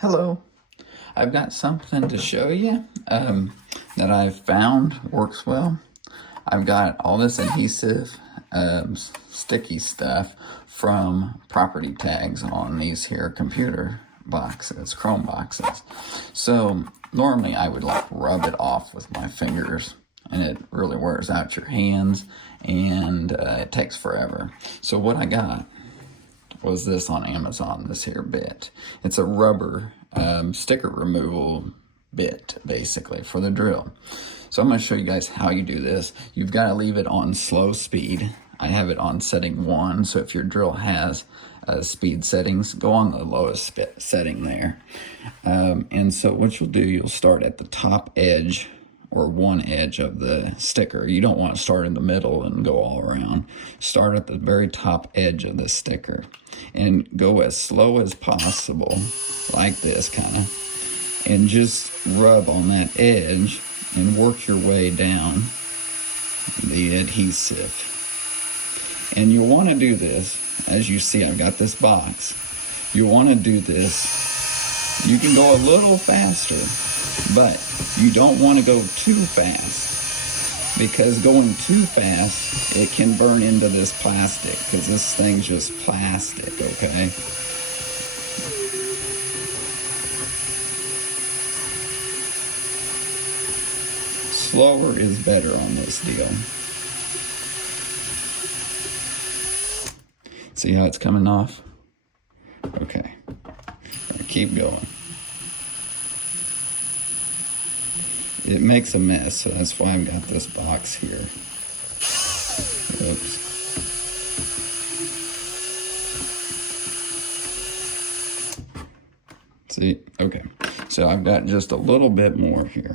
Hello, I've got something to show you that I've found works well. I've got all this adhesive, sticky stuff from property tags on these here computer boxes, Chrome boxes. So normally I would like rub it off with my fingers, and it really wears out your hands, and it takes forever. So what I got was this on Amazon, this here bit. It's a rubber sticker removal bit, basically, for the drill. So I'm going to show you guys how you do this. You've got to leave it on slow speed. I have it on setting 1, so if your drill has speed settings, go on the lowest setting there. And so what you'll do, you'll start at the top edge or one edge of the sticker. You don't want to start in the middle and go all around. Start at the very top edge of the sticker and go as slow as possible, like this kind of, and just rub on that edge and work your way down the adhesive. And you'll want to do this, as you see, I've got this box. You'll want to do this. You can go a little faster, but you don't want to go too fast, because going too fast, it can burn into this plastic, because this thing's just plastic, okay? Slower is better on this deal. See how it's coming off? Okay, keep going. It makes a mess, so that's why I've got this box here. Oops. See? Okay. So I've got just a little bit more here.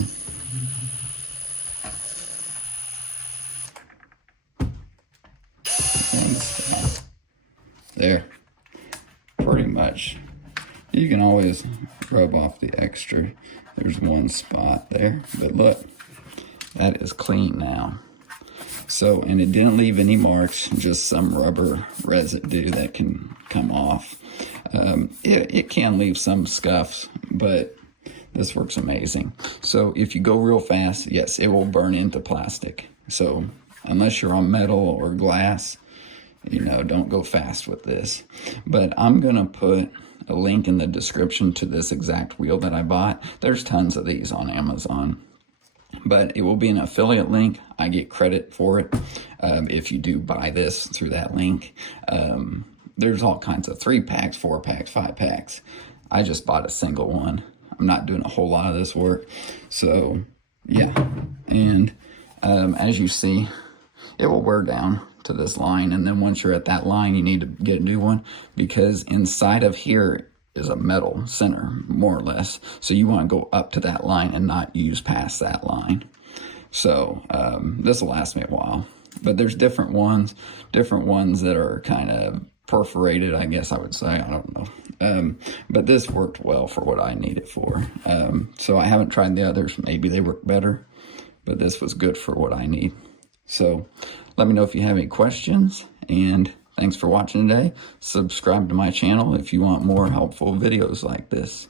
There. Pretty much. You can always rub off the extra. There's one spot there, but look, that is clean now. So, and it didn't leave any marks, just some rubber residue that can come off. It can leave some scuffs, but this works amazing. So if you go real fast, yes, it will burn into plastic. So unless you're on metal or glass, you know, don't go fast with this. But I'm gonna put a link in the description to this exact wheel that I bought. There's tons of these on Amazon, but it will be an affiliate link. I get credit for it if you do buy this through that link. There's all kinds of 3-packs, 4-packs, 5-packs. I just bought a single one. I'm not doing a whole lot of this work. So yeah, and as you see, it will wear down to this line, and then once you're at that line, you need to get a new one, because inside of here is a metal center, more or less. So you want to go up to that line and not use past that line. So this will last me a while, but there's different ones that are kind of perforated, I guess I would say. I don't know. But this worked well for what I need it for. So I haven't tried the others. Maybe they work better, but this was good for what I need. So let me know if you have any questions, and thanks for watching today. Subscribe to my channel if you want more helpful videos like this.